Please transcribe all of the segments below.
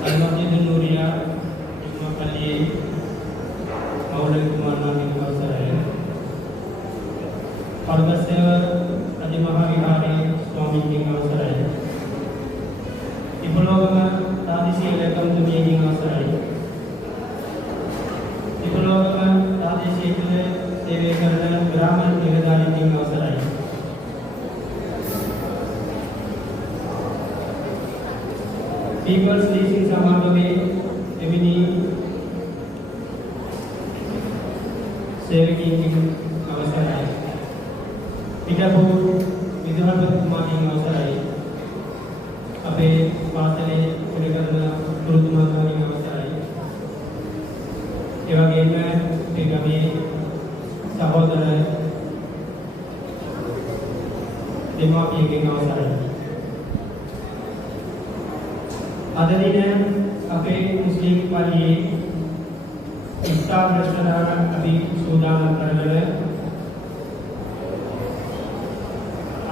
Al-Masjid Nuria Makali Maulid Kumana Mingwasaraya Pargasya Adi Mahavihari Swami Mingwasaraya Ipulogama Tadisi Lekam Dunia Mingwasaraya Ipulogama Tadisi Kule Seve Karna Brahman Nigadari Mingwasaraya People's Leasing Samagame Emini Seviking Avasarai Pitapu Vidhapat Kumani Avasarai Ape Pasale Kulikarna Kurudumagani Avasarai Evagena Pigami Sahodara Dima Piging Avasarai Ada dina ape Muslim pali iftar restoran अभी सूदान कर रहे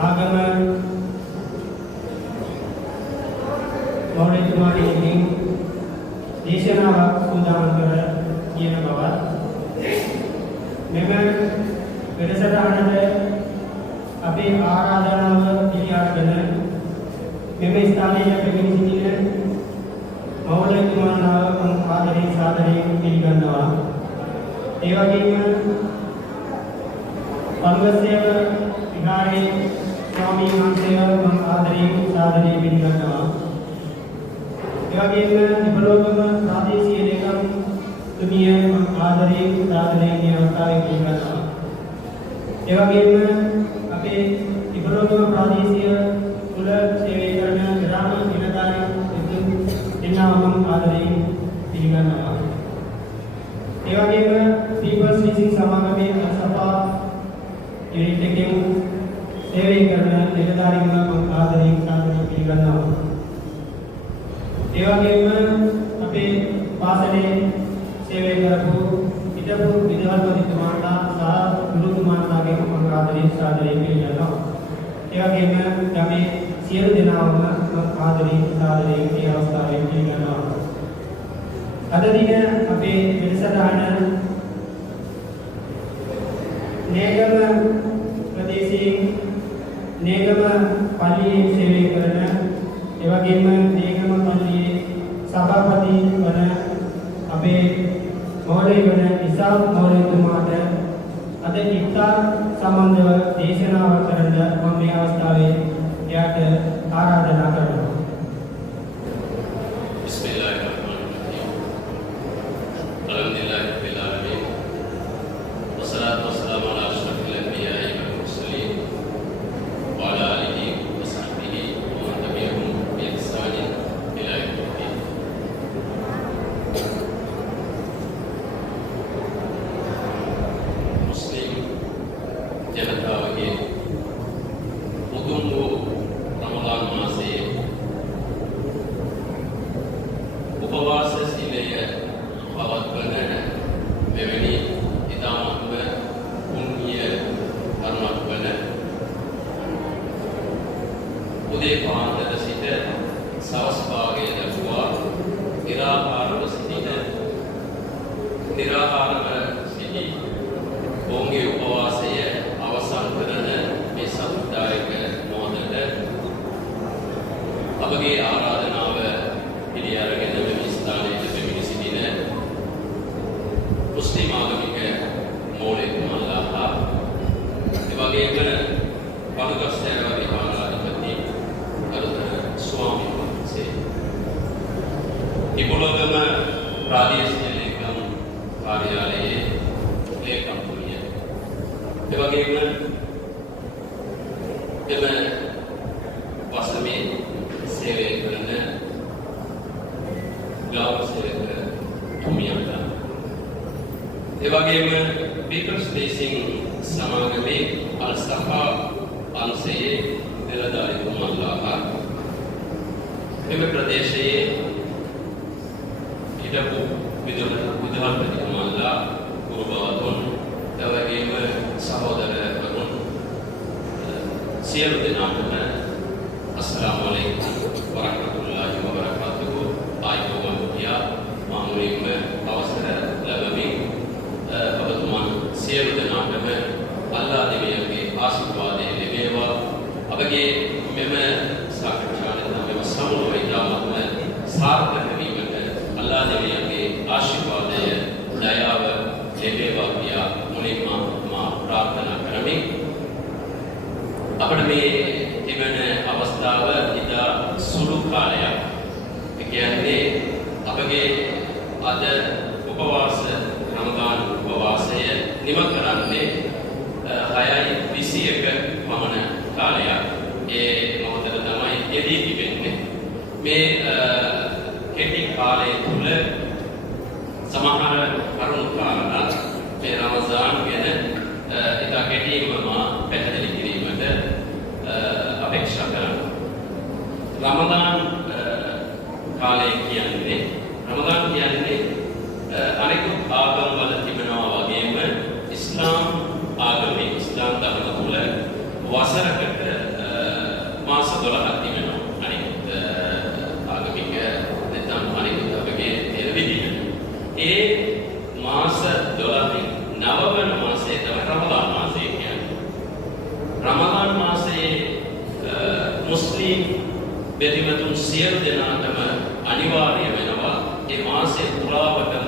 आगम मौलिक तुम्हारी meeting देशना सूदान कर ये न बाबा मैं वेरसदान है अभी आराधना किया करने मैं स्थानीय कम्युनिटी ने मौलिक तुम्हारा आदरी सादरी किलगन्नवा एवगेम पंगसेव विहारे स्वामी मानसेव मम आदरी सादरी किलगन्नवा एवगेम निपलोगम प्रादेशिक लेखम दुनिया मम आदरी सादरी नियमतावे किलगन्नवा एवगेम अपे निपलोगम प्रादेशिक कुल सेवे करना ग्राम निलकारी Inamam adari pilgana. Evagema People's Leasing Samagame Asapa Irritating Seve Karna Nigadari Mam adari sadari pilgana. Evagema Ape Pasale Seve Karapu Itapu Vidhalpati Tumanda Sa Guru Tumanda Gem adari sadari pilgana. Evagema Kami Siru Dinamama आदरी Sadri की अवस्था में की करना अदरीने अपने विरसदान नेगम प्रदेशी नेगम पाली सेवे करना एवं नेगम पाली सभापति बना अपने मौलिक बना इसाब मौलिक तुम्हारे अदर इफ्तार संबंध देशना करना मम्मी अवस्था में याद आराधना करना बिस्मिल्लाहिर्रहमानिर्रहीम अल्हम्दुलिल्लाहि रब्बिल आलमीन वस्सलातु वस्सलामु अला अशरफिल अंबिया'i वल मुरसलीन व अला आलिहि व सहबिहि व मन तबिअहुम बि इहसानिन इला यौमिद्दीन मुस्लिम जनतावगे उदुम रमज़ान मासे उपवास सीलेय पवत्वන මෙවැනි ඉතාමත්ම පුණ්‍ය කර්මයක් වන උදේ පාන්දර සිට සවස් භාගයේ දක්වා निराहारව සිටි ඔවුන්ගේ උපවාසය අවසන් කරන මේ සමුදායක මොහොතට අපගේ ආරාධනාව පිළි අරගෙන මේ ස්ථානයේ පැමිණ සිටින මුස්ලිම් ආගමික මෞලවිතුමාලා එවැගේම පනුගස්තය විහාරාධිපති අරුතර ස්වාමීන් වහන්සේ ඉපොළොවම ප්‍රාදේශීය ලේකම් කාර්යාලයේ ලේකම්තුමිය එවැගේම එම වසමේ सेवे करने ग्राम सेवक तुमियाता एवं People's Leasing समागमे अल-सफा अंशये निलधारी तुमल्लाहा एम प्रदेशये इडपु विधानपति तुमल्ला गुरुबातुन एवं सहोदर वरुण सियरु दिनामुन अस्सलामु अलैकुम वरहमतुल्लाहि वबरकातुहु आयुव සාර්ථක වීමට අල්ලාහ් දෙවියන්ගේ ආශිර්වාදය දයාව ලැබේවා කියා මුලින්ම මා ප්‍රාර්ථනා කරමි. අපිට මේ තිබෙන අවස්ථාව ඉතා සුළු කාලයක්. ඒ කියන්නේ අපගේ අද උපවාස රමදාන් උපවාසය නිම කරන්නේ 6:21 පමණ කාලයක්. ඒ මොහොතේ තමයි යෙදී තිබෙන්නේ. මේ කෙටි කාලය තුල සමහර කරුණු කාරණා මේ රමදාන් ගැන ඉතා කෙටියෙන්ම පැහැදිලි කිරීමට අපේක්ෂා කරනවා. රමදාන් කාලය කියන්නේ අනෙකුත් ආගම්වල තිබෙනවා වගේම ඉස්ලාම් ආගමේ ඉස්ලාම් ධර්ම තුල වසරකට මාස 12ක් තිබෙනවා. අනෙකුත් ආගමික නැත්නම් අනෙකුත් අපගේ තියෙන විදිහට. ඒ මාස 12න් නවවන මාසය තමයි රමදාන් මාසය කියන්නේ. රමදාන් මාසයේ මුස්ලිම් බෙදිමතුන් සියලු දෙනාටම අනිවාර්ය වෙනවා ඒ මාසය පුරාවටම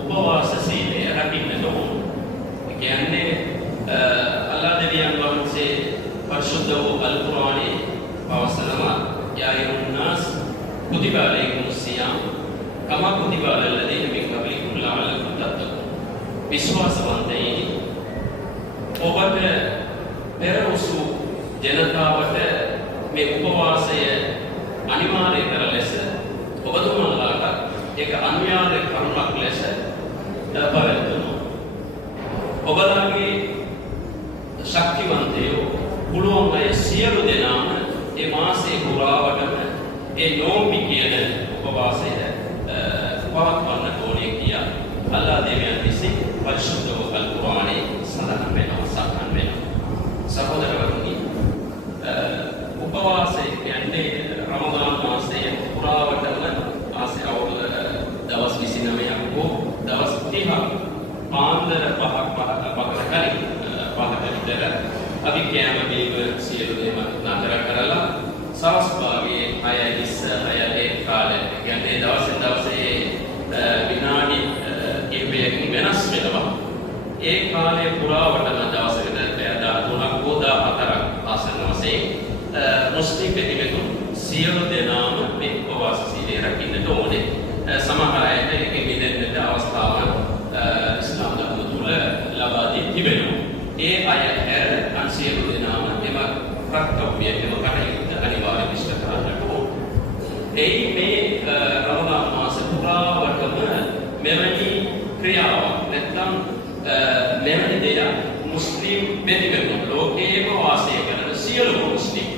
උපවාස සීලය රකින්නට ඕන. ඒ කියන්නේ අල්ලාහ් දෙවියන් වහන්සේ පරිශුද්ධ වූ අල් කුර්ආනයේ පවසනවා යා අයුහන්නාස් කුතිබ අලයිකුමුස් සියාම් කමා කුතිබ අලල් ලදීන මින් ක්වබලිකුම් ලඅල්ලකුම් තත්තකුන්. විශ්වාසවන්තයිනි ඔබට පෙර උසු ජනතාවට මේ උපවාසය අනිවාර්ය කර ලෙස ඔබතුමාලාට ඒක අනිවාර්ය කරුණක් ලෙස පැවැත්වෙනවා. ඔබලාගේ ශක්තිවන්තයෝ පුළුවන් අය සියලු දෙනාම මේ මාසයේ පුරාවටම ඒ නෝම්බි කියන උපවාසය පවත්වන්න ඕනේ කියා අල්ලාහ් දෙවියන් විසින් පරිශුද්ධ අල් කුර්ආනයේ සඳහන් වෙනවා. සහෝදරවරුනි, උපවාසය කියන්නේ රමදාන් මාසයේ පුරාවටම දවස් 29ක් හෝ දවස් 30ක් පාන්දර 5කට විතර අපි කෑම බීම සියලු දේම නතර කරලා සවස් භාගයේ 6:20 කාලේ කියන්නේ දවසින් දවසේ විනාඩි කිහිපයකින් වෙනස් වෙනවා. ඒ කාලය පුරාවටම දවසකට 3ක් හෝ 14ක් ආසන්න වශයෙන් මුස්ලිම් බෙදිමතුන් සියලු දෙනාම මේ උපවාස සීලය රකින්නට ඕනේ. සමහර අයට ඒකෙ මිදෙන්නට අවස්ථාවක් ඉස්ලාම් ධර්ම තුල ලබා දී තිබෙනවා. ඒ අය හැර අන් සියලු දෙනාම එම ප්‍රත්‍යක්ෂය එම කටයුත්ත අනිවාර්යයෙන් ඉෂ්ට කරන්නට ඕනේ. මේ රමදාන් මාස පුරාවටම මෙවැනි ක්‍රියාවක් නැත්නම් මෙවැනි දෙයක් මුස්ලිම් බෙදිමතුන් ලෝකයේම වාසය කරන සියලු මුස්ලිම්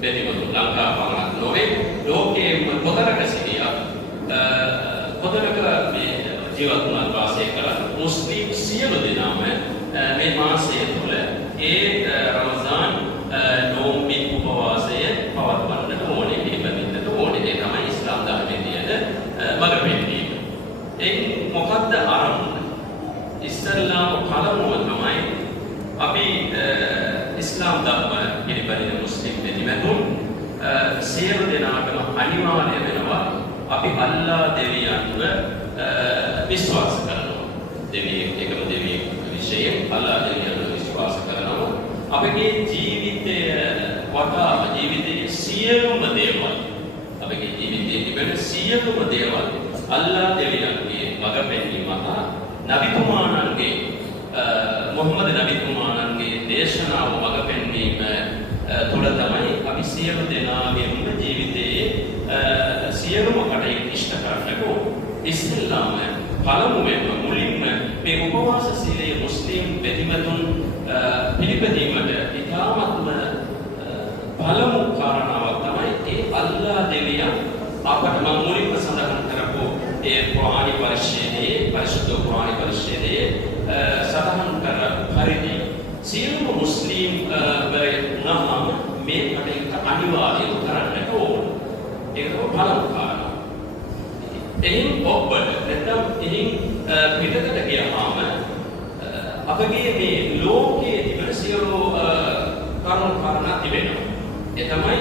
බෙදිමතුන් ලංකාව පමණක් නොවේ ලෝකයේම කොතරක සිටියා කොතරක මේ ජීවත් වුණත් වාසය කරන මුස්ලිම් සියලු දෙනාම මේ මාසය තුළ ඒ රමදාන් නෝම්බි උපවාසය පවත්වන්නට ඕනේ, පිළිපදින්නට ඕනේ. ඒ තමයි ඉස්ලාම් ධර්මයේ තියෙන මඟ පෙන්වීම. ඒ මොකද්ද අරමුණ? ඉස්ලාම් පළමුව තමයි අපි ඉස්ලාම් ධර්ම පිළිපදින මුස්ලිම් බෙදිමතුන් සියලු දෙනාටම අනිවාර්ය වෙනවා අපි අල්ලාහ් දෙවියන්ව විශ්වාස කරනවා. එකම දෙවියෙක් විශේෂයෙන් අල්ලාහ් දෙවියන්ව විශ්වාස කරනවා. අපගේ ජීවිතය වටා ජීවිතයේ සියලුම දේවල් අපගේ ජීවිතයේ තිබෙන සියලුම දේවල් අල්ලාහ් දෙවියන්ගේ මඟ පෙන්වීම හා නබිතුමාණන්ගේ මොහම්මද් නබිතුමාණන්ගේ දේශනාව මඟ පෙන්වීම තුළ තමයි අපි සියලු දෙනාගේම ජීවිතයේ සියලුම කටයුතු ඉෂ්ට කරන්නට ඕනේ. ඉස්ලාම පළමුවෙන්ම මුලින්ම මේ උපවාස සීලය මුස්ලිම් බෙදිමතුන් පිළිපැදීමට ඉතාමත්ම පළමු කාරණාවක් තමයි ඒ අල්ලාහ් දෙවියන් අපට මුලින්ම සඳහන් කරපු ඒ කුර්ආනි පරිච්ඡේදයේ පරිශුද්ධ කුර්ආනි පරිච්ඡේදයේ සඳහන් කර පරිදි සියලුම මුස්ලිම් වරයන්ම මේ කටයුත්ත අනිවාර්යව කරන්නට ඕන. ඒක තමයි පළමු කාරණා. එයින් ඔබට නැත්නම් එයින් පිටතට ගියාම අපගේ මේ ලෝකයේ තිබෙන සියලු කරුණු කාරණා තිබෙනවා. ඒ තමයි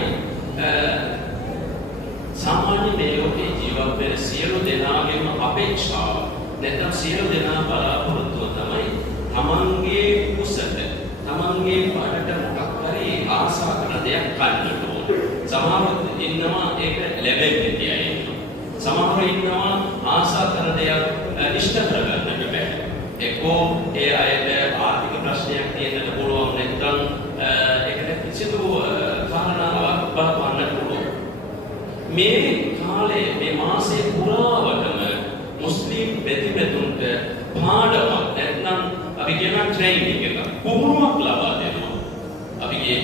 සාමාන්‍ය මේ ලෝකයේ වෙන සියලු දෙනාගේම අපේක්ෂාව නැත්නම් සියලු දෙනා බලාපොරොත්තුව තමයි තමන්ගේ කුසට තමන්ගේ බඩට මොකක් හරි ආසා කරන දෙයක් ගන්නට ඕන. සමහරව ඉන්නවා ඒක ලැබෙන්නේ තියයි. සමහරව ඉන්නවා ආසා කරන දෙයක් ඉෂ්ට කරගන්නට බැහැ. එක්කෝ ඒ අයට ආර්ථික ප්‍රශ්නයක් තියෙන්නට පුළුවන් නැත්නම් ඒකට කිසිදු කාරණාවක් බලපන්නට පුළුවන්. මේ කාලේ මේ මාසේ පුරාවටම මුස්ලිම් බෙතිබෙතුන්ට පාඩමක් නැත්නම් අපි කියන ට්‍රේනින් එක පුහුණුවක් ලබා දෙනවා. අපිගේ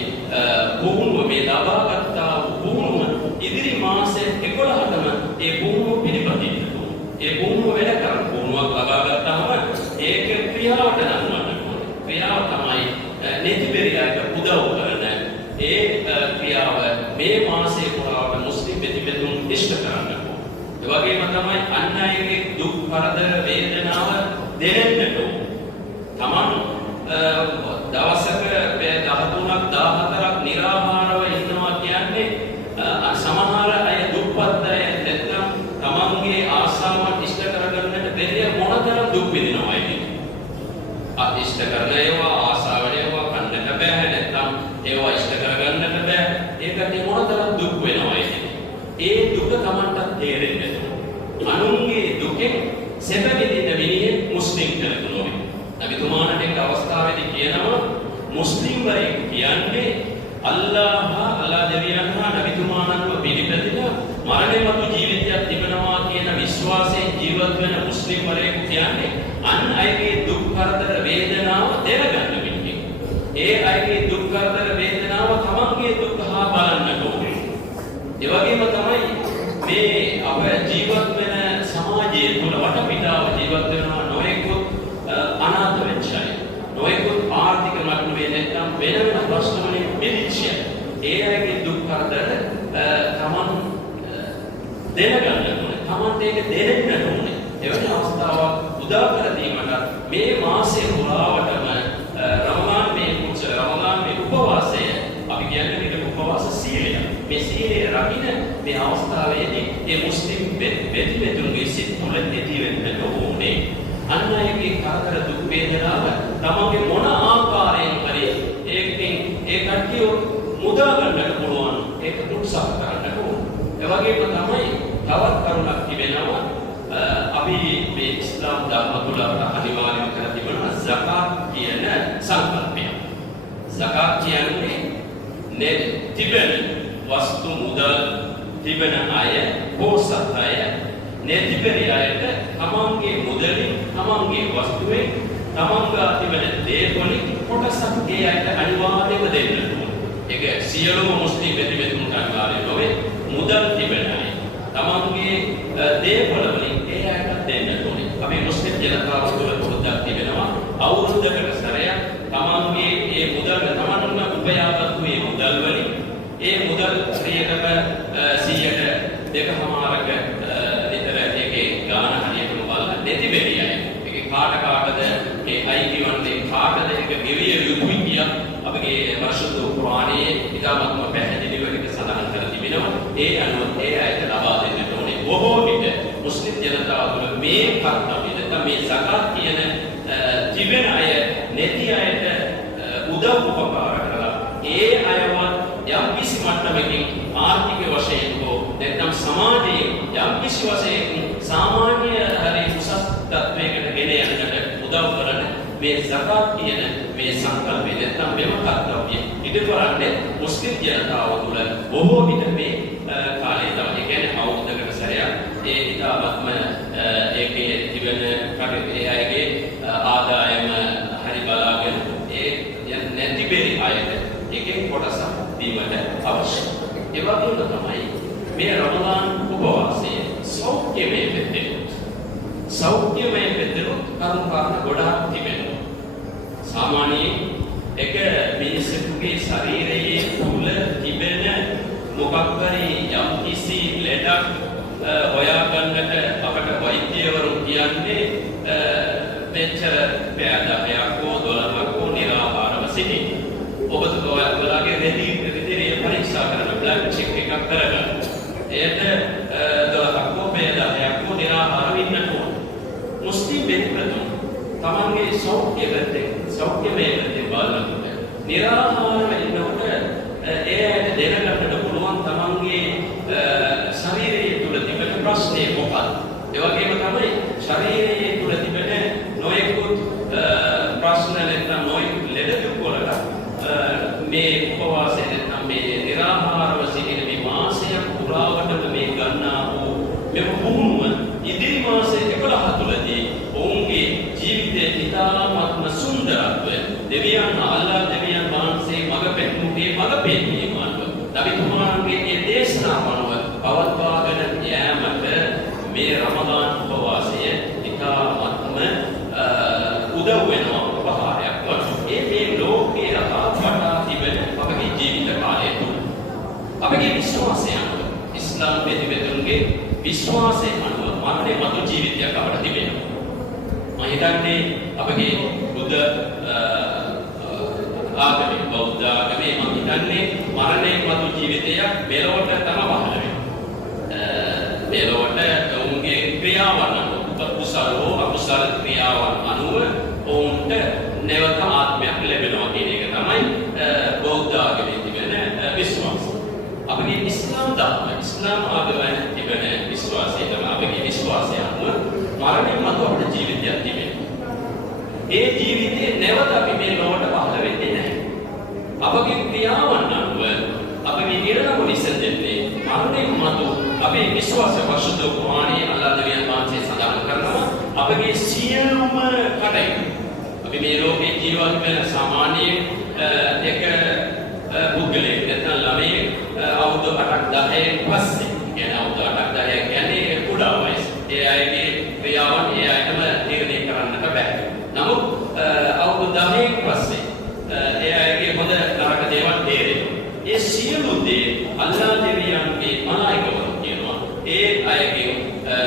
පුහුණුව මේ ලබාගත්තා පුහුණුව ඉදිරි මාසේ 11ටම ඒ පුහුණුව පිළිපදින්න ඕන. ඒ පුහුණුව වැඩ කරන පුහුණුවක් ලබා ගත්තාම ඒක ක්‍රියාවට නංවන්න ඕනේ. ක්‍රියාව තමයි නෙතිබෙරියට උදව් කරන ඒ ක්‍රියාව මේ මාසේ පුරාවට මුස්ලිම් බෙතිබෙතුන් ඉෂ්ට කරන්න ඕන. ඒ වගේම තමයි අන් අයගේ දුක් කරදර වේදනාව දෙරෙන්නට ඕන. තමන් දවසක පැය 13ක් 14ක් නිරාහාරව ඉන්නවා කියන්නේ සමහර අය දුක්පත් අය නැත්නම් තමන්ගේ ආසාවන් ඉෂ්ට කරගන්නට බැරිය මොනතරම් දුක් විඳිනවද? ඉෂ්ට කරන ඒවා ආසාවල ඒවා කන්නට බෑ නැත්නම් ඒවා ඉෂ්ට කරගන්නට බෑ. ඒකට මොනතරම් දුක් වෙනවද? ඒ දුක තමන්ට තේරෙන්නේ නැහැ. අනුන්ගේ දුකෙන් සැප විඳින විදිහ මුස්ලිම් කෙනෙකුනෝයි. නබිතුමාණන් එක්ක අවස්ථාවේදී කියනවා මුස්ලිම්වරයෙක් කියන්නේ අල්ලාහ් දෙවියන් හා නබිතුමාණන්ව පිළිපදින මරණය මතු ජීවිතයක් තිබෙනවා කියන විශ්වාසයෙන් ජීවත් වෙන මුස්ලිම්වරයෙක් කියන්නේ අන් අයගේ දුක් කරදර වේදනාව දැනගන්න වෙන්නේ. ඒ අයගේ දුක් කරදර වේදනාව තමන්ගේ දුක් හා බලන්නට ඕනේ. ඒ වගේම තමයි මේ අප ජීවත් වෙන සමාජයේ තුල වටපිටාව ජීවත් වෙනවා නොයෙකුත් අනාථ වෙච්ච අය. නොයෙකුත් ආර්ථික මට්ටමේ නැත්නම් වෙන වෙන ප්‍රශ්න වලින් පිළිච්ච ඒ අයගේ දුක් කරදර තමන් දැනගන්න ඕනේ. තමන්ට ඒක දැනෙන්න ඕනේ. එවැනි අවස්ථාවක් උදා කර දීමට මේ මාසයේ පුරාවටම රමදාන් මේ උපවාසය අපි කියන්නේ මේක උපවාස සීලය. මේ සීලය රකින්න මේ අවස්ථාවේදී මේ මුස්ලිම් බෙතිබෙතුන්ගේ සිත් තුළ ඇති වෙන්න ඕනේ. අන් අයගේ කරදර දුක් වේදනාව තමගේ මොන ආකාරයෙන් හරි ඒකෙන් ඒ කට්ටිය මුදා ගන්නට පුළුවන් ඒක උත්සාහ කරන්න ඕන. ඒ වගේම තමයි තවත් කරුණක් තිබෙනවා අපි මේ ඉස්ලාම් ධර්ම තුල අනිවාර්යම කර තිබෙනවා සකාත් කියන සංකල්පය. සකාත් කියන්නේ තිබෙන වස්තු මුදල් තිබෙන අය පොසත් අය නැතිබරි අයට තමන්ගේ මුදලින් තමන්ගේ වස්තුවෙන් තමන්ගා තිබෙන දේවලින් කොටසක් ඒ අයට අනිවාර්යයෙන්ම දෙන්න ඕනේ. ඒක සියලුම මුස්ලිම් බෙතිබෙතුන්ට අනිවාර්ය නොවේ. මුදල් තිබෙන අය තමන්ගේ දේවල් වලින් ඒ අයට දෙන්න ඕනේ. අපි මුස්ලිම් ජනතාව තුළ පොඩ්ඩක් තිබෙනවා අවුරුද්දකට සැරයක් තමන්ගේ ඒ මුදල් තමන්ම උපයාගත්තු ඒ මුදල් වලින් ඒ මුදල් ක්‍රියකම 100ට දෙකමාරක විතර ඒකේ ගාන හරියටම බලලා නැතිවෙන්නේ අය. ඒකේ කාටද මේ අයිතිවන්නේ කාටද ඒක ගෙවිය යුතුයි කිය අපගේ පරිශුද්ධ කුර්ආනයේ ඉතාමත්ම පැහැදිලිව ඒක සඳහන් කරලා තිබෙනවා. ඒ අනුව ඒ අයට ලබා දෙන්නට ඕනේ. බොහෝ විට මුස්ලිම් ජනතාව තුළ මේ කර්තව්‍ය නැත්නම් මේ සකාත් කියන තිබෙන අය නැති අයට උදව් උපකාර කරලා ඒ අයව යම් කිසි මට්ටමකින් ආර්ථික වශයෙන් හෝ නැත්නම් සමාජයේ යම් කිසි වශයෙන් සාමාන්‍ය හරි උසස් තත්වයකට ගෙන යන්නට උදව් කරන මේ සකාත් කියන මේ සංකල්පය නැත්නම් මෙම කර්තව්‍ය ඉදිරිපරන්නේ මුස්ලිම් ජනතාව තුළ බොහෝ විට මේ කාලේ තමයි. ඒ කියන්නේ අවුරුද්දකට සැරයක් ඒ ඉතාමත්ම ඒකේ තිබෙන ඒ අයගේ ආදායම හරි බලාගෙන ඒ නැති බැරි අයට ඒකෙන් කොටසක් දීමට අවශ්‍යයි. ඒ වගේම තමයි මේ රමදාන් උපවාසයේ සෞඛ්‍යමය පැත්තට කරුණාකාරණ ගොඩාක් තිබෙනවා. සාමාන්‍යයෙන් එක මිනිසෙකුගේ ශරීරයේ තුල තිබෙන මොකක් හරි යම් කිසි ලෙඩක් හොයා ගන්නට අපට වෛද්‍යවරුන් කියන්නේ මෙච්චර පැය 10ක් හෝ 12ක් හෝ නිරාහාරව සිටින්න. ඔබතුමාගේ රිදිරිය පරීක්ෂා කරන බ්ලඩ් චෙක් එකක් කරගන්න. එයට 12ක් හෝ පැය 10ක් තමන්ගේ සෞඛ්‍ය පැත්තේ සෞඛ්‍යමය පැත්තේ බලනකොට නිරාහාරව ඉන්නකොට එයාට දැනගන්නට පුළුවන් තමන්ගේ ශරීරය තුළ තිබෙන ප්‍රශ්නේ මොකක්ද? ඒ වගේම තමයි ශරීරය තුළ තිබෙන නොයෙකුත් ප්‍රශ්න නැත්නම් නොයෙකුත් ලෙඩ දුක් වලට මේ උපවාසය නැත්නම් මේ නිරාහාරව සිටින මේ මාසයක් පුරාවටම මේ ගන්නා වූ මෙම පුහුණුව ඉදිරි මාස 11 තුළදී ඔවුන්ගේ ජීවිතයේ ඉතාමත්ම සුන්දරත්වය දෙවියන් අල්ලාහ් දෙවියන් වහන්සේ මඟ පෙන්වුවේ මඟ පෙන්වීම අනුව නබිතුමාගේ මේ දේශනාව අනුව පවත්වාගෙන යෑමට මේ රමදාන් උපවාසය ඉතාමත්ම උදව් වෙනවා උපකාරයක් වගේ. මේ ලෝකයේ රටා තිබෙන අපගේ ජීවිත කාලය තුළ අපගේ විශ්වාසය අනුව ඉස්ලාම් වෙදිවෙතුන්ගේ විශ්වාසය අනුව මරණය මතු ජීවිතයක් අපට තිබෙනවා. මම හිතන්නේ අපගේ බුද්ධ ආගමේ බෞද්ධ ආගමේ මම හිතන්නේ මරණය මතු ජීවිතයක් මෙලොවට තම පහළ වෙනවා. මෙලොවට ඔවුන්ගේ ක්‍රියාවන් අනුව කුසල හෝ අකුසල ක්‍රියාවන් අනුව ඔවුන්ට නැවත ආත්මයක් ලැබෙනවා කියන එක තමයි බෞද්ධ ආගමේ තිබෙන විශ්වාසය. අපගේ ඉස්ලාම් ධර්ම ඉස්ලාම් ආගමේ තිබෙන විශ්වාසය තමයි අපගේ විශ්වාසය අනුව මරණය මතු අපේ ජීවිතයක් තිබෙනවා. ඒ ජීවිතේ නැවත අපි මේ ලෝකයට පහළ වෙන්නේ නැහැ. අපගේ ක්‍රියාවන් අනුව අපගේ ඉරණම විසඳෙන්නේ මරණය මතු අපේ විශ්වාස පරිශුද්ධ කුර්ආනයේ අල්ලාහ් දෙවියන් වහන්සේ සඳහන් කරනවා අපගේ සියලුම කටයුතු අපි මේ ලෝකේ ජීවත් වෙන සාමාන්‍ය එක පුද්ගලයෙක් නැත්නම් ළමයෙක් අවුරුදු 8ක් 10ක් පස්සේ කියන්නේ අවුරුදු 8ක් 10ක් කියන්නේ කුඩා වයස. ඒ අයගේ ක්‍රියාවන් ඒ අයටම තීරණය කරන්නට බෑ. නමුත් අවුරුදු 10ක් පස්සේ ඒ අයගේ හොඳ නරක දේවල් තේරෙනවා. ඒ සියලු දේ අල්ලාහ් දෙවියන්ගේ මලායිකවරු කියනවා. ඒ අයගේ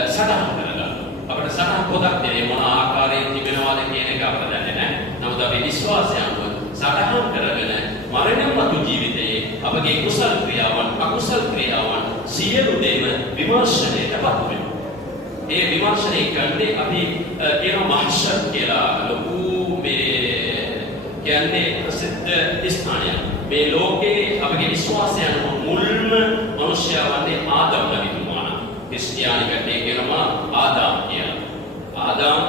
සටහන් කරගන්න. අපිට සටහන් පොතක් දෙන්නේ මොන ආකාරයෙන් තිබෙනවද කියන එක අපිට දන්නේ නැහැ. නමුත් අපි විශ්වාසය අනුව සටහන් කරගෙන මරණය මතු ජීවිතයේ අපගේ කුසල ක්‍රියාවන් අකුසල ක්‍රියාවන් සියලු දේම විමර්ශනයට පත් වෙනවා. ඒ විමර්ශනය කරන්නේ අපි කියන මහෂර් කියලා ලොකු මේ කියන්නේ ප්‍රසිද්ධ ස්ථානයක්. මේ ලෝකේ අපගේ විශ්වාසය අනුව මුල්ම මනුෂ්‍යයා වන්නේ ආදම් නබිතුමාණන්. ක්‍රිස්තියානි කටේ කියනවා ආදාම් කියලා. ආදාම්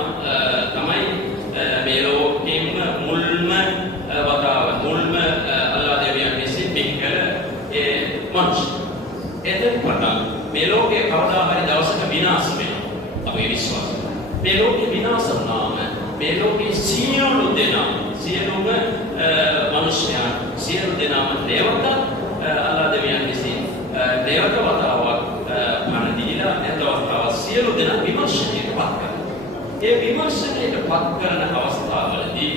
තමයි මේ ලෝකෙම මුල්ම වතාව මුල්ම අල්ලාහ් දෙවියන් විසින් පින්කල ඒ මනුෂ්‍ය. එතෙන් පටන් මේ ලෝකේ කවදා හරි දවසක විනාශ වෙනවා. අපේ විශ්වාසය. මේ ලෝකේ විනාශ වුණාම මේ ලෝකේ සියලු දෙනා සියලුම මනුෂ්‍යයන් සියලු දෙනාම නැවත අල්ලාහ් දෙවියන් විසින් නැවත වතාවක් පණ දීලා නැවත වතාවක් සියලු දෙනා විමර්ශනයට පත් කරනවා. ඒ විමර්ශනයට පත් කරන අවස්ථාවලදී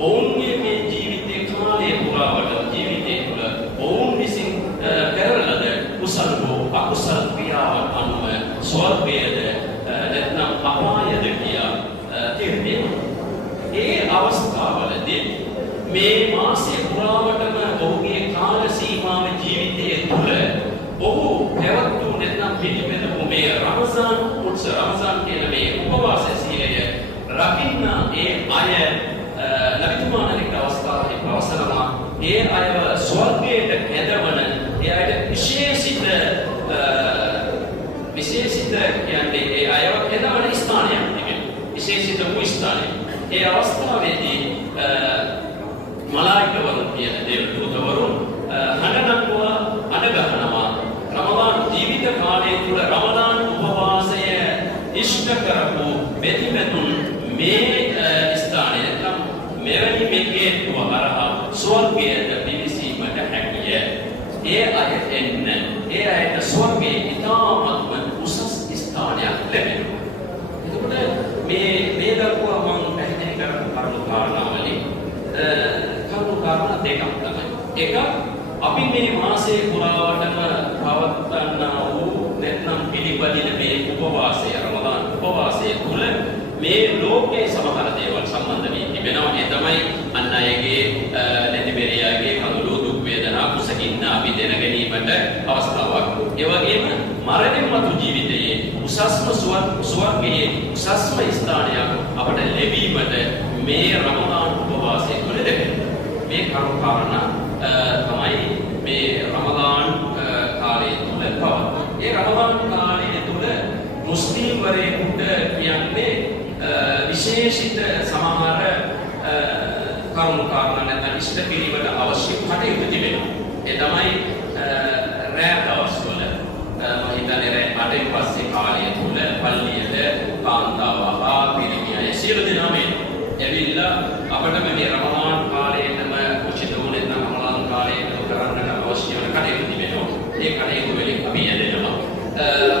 ඔවුන්ගේ මේ ජීවිතේ කාලය පුරාවට ජීවිතේ තුළ ඔවුන් විසින් කරන ලද කුසල හෝ අකුසල ක්‍රියාවන් අනුව ස්වර්ගයේද නැත්නම් අපායද කියා තීරණය. ඒ අවස්ථාවලදී මේ මාසයේ පුරාවටම ඔහුගේ කාල සීමාව ජීවිතයේ තුළ ඔහු පැවැත්වූ නැත්නම් පිළිපැදපු මේ රමසාන් උත්සව රමසාන් කියන මේ උපවාස සීලය රකින්න ඒ අය නබිතුමාණන්ගේ අවස්ථාවේ පවසනවා ඒ අයව ස්වර්ගයට ඇදවන ඒ අයට විශේෂිත කියන්නේ ඒ අයව ඇදවන ස්ථානයක් තිබෙනවා. විශේෂිත වූ ස්ථානයක්. ඒ අවස්ථාවේදී මලායිකවරුන් කියන දේවදූතවරුන් හඬනගනවා අඬගහනවා රමදාන් ජීවිත කාලය තුළ රමදාන් උපවාසය ඉෂ්ට කරපු මෙතිමෙතුන් මේ ස්ථානයේ නැත්නම් මෙවැනි මෙකේතුව හරහා ස්වර්ගයට පිවිසීමට හැකිය. ඒ අය එන්න ඒ අයට ස්වර්ගයේ ඉතාමත්ම උසස් ස්ථානයක් ලැබෙනවා. එතකොට මේ දක්වා මම පැහැදිලි කරපු කරුණු කාරණාවලින් කරුණු කාරණා දෙකක් තමයි. එක අපි මේ මාසයේ පුරාවටම පවත්වන්නා වූ නැත්නම් පිළිපදින මේ උපවාසය රමදාන් උපවාසය තුළ මේ ලෝකයේ සමහර දේවල් සම්බන්ධ වී තිබෙනවා. ඒ තමයි අන් අයගේ නැතිබෙරියාගේ කඳුළු දුක් වේදනා කුසගින්න අපි දැන ගැනීමට අවස්ථාවක්. ඒ වගේම මරණින් මතු ජීවිතයේ උසස්ම සුවර්ගයේ උසස්ම ස්ථානයක් අපට ලැබීමට මේ රමදාන් උපවාසය තුළ ලැබෙනවා. මේ කරුණාකාරණා තමයි මේ රමදාන් කාලය තුළ පවතින. ඒ රමදාන් කාලය තුළ මුස්ලිම් වරයෙකුට කියන්නේ විශේෂිත සමහර කරුණාකාරණා නැත්නම් ඉෂ්ට කිරීමට අවශ්‍ය කටයුතු තිබෙනවා. ඒ තමයි රැය දවස්වල මම හිතන්නේ රැය 8න් පස්සේ කාලය තුල පල්ලියට කාන්තාව හා පිරිමිය සියලු දෙනාම එවිලා අපිට මේ රමදාන් කාලයේම උචිත වුණේ නම් රමදාන් කාලයේ කරන්නට අවශ්‍ය වෙන කටයුතු තිබෙනවා. ඒ කටයුතු වලින් අපි යෙදෙනවා.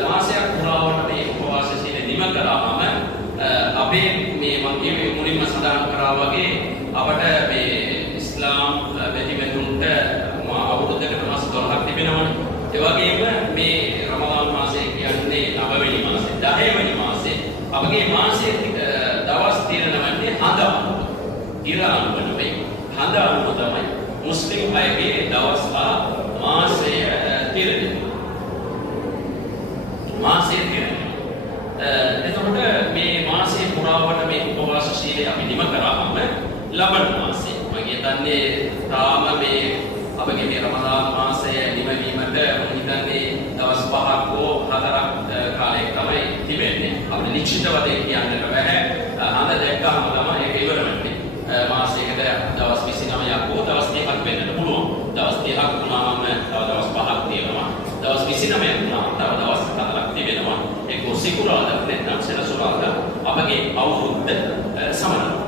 මාසයක් පුරාවට මේ උපවාස සීල නිම කරාම අපේ මේ මම කියවේ මුලින්ම සඳහන් කරා වගේ අපට මේ ඉස්ලාම් බෙදිමෙතුන්ට අවුරුද්දකට මාස 12ක් තිබෙනවනේ. ඒ වගේම මේ රමදාන් මාසය කියන්නේ 9 වෙනි මාසෙ 10 වෙනි මාසෙ අපගේ මාසයේ දවස් తీරනවන්නේ හඳ අනුව. ඉර අනුව නෙවෙයි. හඳ අනුව තමයි මුස්ලිම් අයගේ දවස් හා මාසය తీරන්නේ. මාසය తీරන්නේ. එතකොට මේ මාසයේ පුරාවට මේ උපවාස ශීලය අපි නිම කරාම ලබන මාසෙ මම හිතන්නේ තාම මේ අපගේ මේ රමදාන් මාසය නිමවීමට මම හිතන්නේ දවස් 5ක් හෝ 4ක් කාලයක් තමයි තිබෙන්නේ. අපිට නිශ්චිතව කියන්නට බෑ. හඳ දැක්කම තමයි ඒක ඉවර වෙන්නේ. මාසයකට දවස් 29ක් හෝ දවස් 30ක් වෙන්නත් පුළුවන්. දවස් 30ක් වුණාම තව දවස් 5ක් තියෙනවා. දවස් 29ක් වුණාම තව දවස් 4ක් තිබෙනවා. ඒක සිකුරාදා නැත්නම් සෙනසුරාදා අපගේ අවුරුද්ද සමනනවා.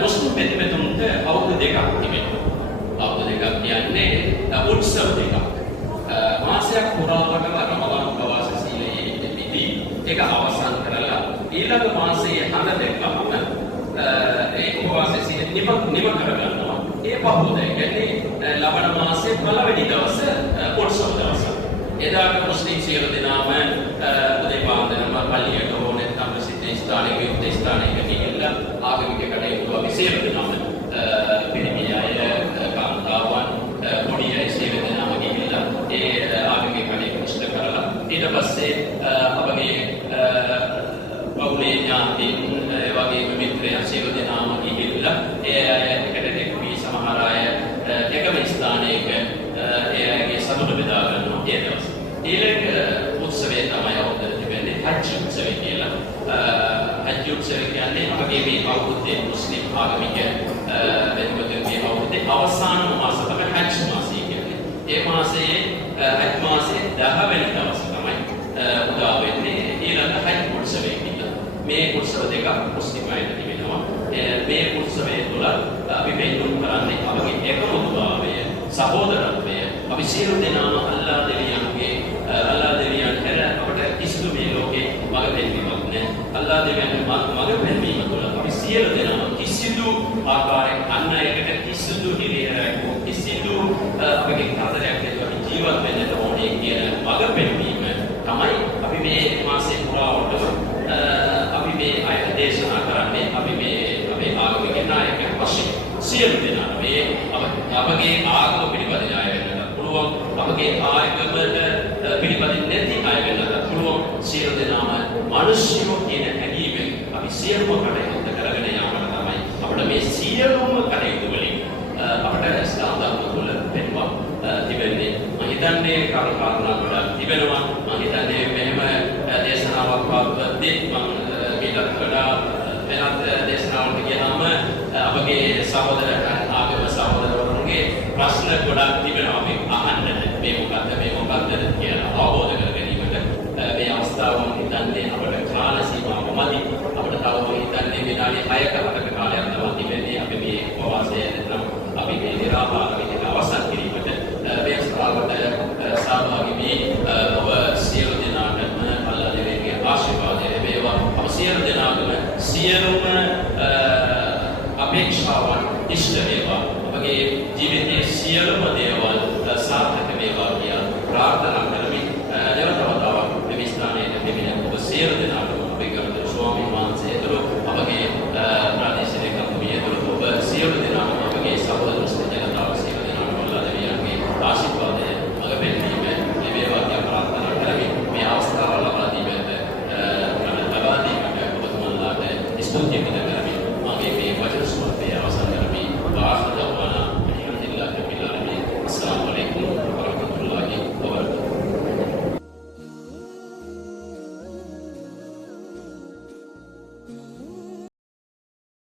මුස්ලිම් බෙදිමෙතුන්ට අවුරුදු දෙකක් තිබෙනවා. අවුරුදු දෙකක් කියන්නේ උත්සව දෙකක්. මාසයක් පුරාවටම රමදාන් උපවාස සීලයේදී ඒක අවසන් කරලා ඊළඟ මාසයේ හඳ දැක්කම ඒ උපවාස සීල නිම කරගන්නවා. ඒ පහුවද කියන්නේ ලබන මාසයේ පළවෙනි දවස උත්සව දවස. එදාට මුස්ලිම් සියලු දෙනාම උදේ පාන්දරම පල්ලියට හෝ නැත්නම් ප්‍රසිද්ධ ස්ථානයක යුක්ත ස්ථානයක ගිහිල්ලා ආගමික කටයුතු අපි සියලු දෙනාම පිරිමිය අය කාන්තාවන් පොඩි අය සියලු දෙනාම ගිහිල්ලා ඒ ආගමික කටයුතු ඉෂ්ට කරලා ඊට පස්සේ අපගේ පවුලේ ඥාතීන් ඒ වගේම මිත්‍රයන් සියලු දෙනාම ගිහිල්ලා ඒ අය එකට එක්වී සමහර අය එකම ස්ථානයක ඒ අයගේ සතුට බෙදා ගන්නවා ඒ දවස්. ඊළඟ උත්සවය තමයි අවුරුද්දට තිබෙන්නේ හජ් උත්සවය කියලා. හජ් උත්සවය කියන්නේ අපගේ මේ අවුරුද්දේ මුස්ලිම් ආගමික බෙදමතුන්ගේ අවුරුද්දේ අවසාන මාස තමයි හජ් මාසය කියන්නේ. ඒ මාසයේ හජ් මාසයේ 10 වෙනි දවස තමයි උදා වෙන්නේ ඊළඟ හජ් උත්සවය කියලා. මේ උත්සව දෙක මුස්ලිම් අයට තිබෙනවා. මේ උත්සවය තුළ අපි මෙන්නුම් කරන්නේ අපගේ එකමුතුභාවය සහෝදරත්වය අපි සියලු දෙනාම අල්ලාහ් දෙවියන් හැර අපට කිසිදු මේ ලෝකේ මඟ පෙන්වීමක් නැහැ. අල්ලාහ් දෙවියන් මඟ පෙන්වීම තුළ අපි සියලු දෙනාම කිසිදු ආකාරයක අන් අයකට කිසිදු හිරිහැරයක් කිසිදු අපගේ කරදරයක් නැතුව අපි ජීවත් වෙන්නට ඕනේ කියන මඟ පෙන්වීම තමයි අපි මේ මාසයේ පුරාවටම අපි මේ අය දේශනා කරන්නේ. අපි මේ අපේ ආගමික නායකයන් වශයෙන් සියලු දෙනා මේ අපගේ ආගම පිළිපදින අය වෙන්නට පුළුවන්. අපගේ ආගමට පිළිපදින්නේ නැති අය වෙන්නට පුළුවන්. සියලු දෙනාම මිනිස්යෝ කියන හැඟීමෙන් අපි සියලුම කටයුතු කරගෙන යාමට තමයි අපිට මේ සියලුම කටයුතු වලින් අපිට ඉස්ලාම් ධර්ම තුළ පෙන්වා තිබෙන්නේ. මම හිතන්නේ කාරණා ගොඩක් තිබෙනවා. මම හිතන්නේ මෙහෙම දේශනාවක් පවත්වද්දී මම ඊට වඩා වෙනත් දේශනාවකට ගියාම අපගේ සහෝදර ආගම සහෝදරවරුන්ගේ ප්‍රශ්න ගොඩක් තිබෙනවා මේ අහන්නට. මේ මොකක්ද කියලා අවබෝධ කර ගැනීමට මේ අවස්ථාව හිතන්නේ අපට කාල සීමාව මදි. අපිට තව හිතන්නේ විනාඩි 6ක 8ක කාලයක් තමයි තිබෙන්නේ. අපි මේ උපවාසය නැත්නම් අපි මේ නිරාහාර විදිහට අවසන් කිරීමට මේ ස්ථාවරට සහභාගී වී ඔබ සියලු දෙනාටම අල්ලාහ් දෙවියන්ගේ ආශිර්වාදය ලැබේවා. අප සියලු දෙනාටම සියලුම අපේක්ෂාවන් ඉෂ්ට වේවා. අපගේ ජීවිතයේ සියලුම දේවල්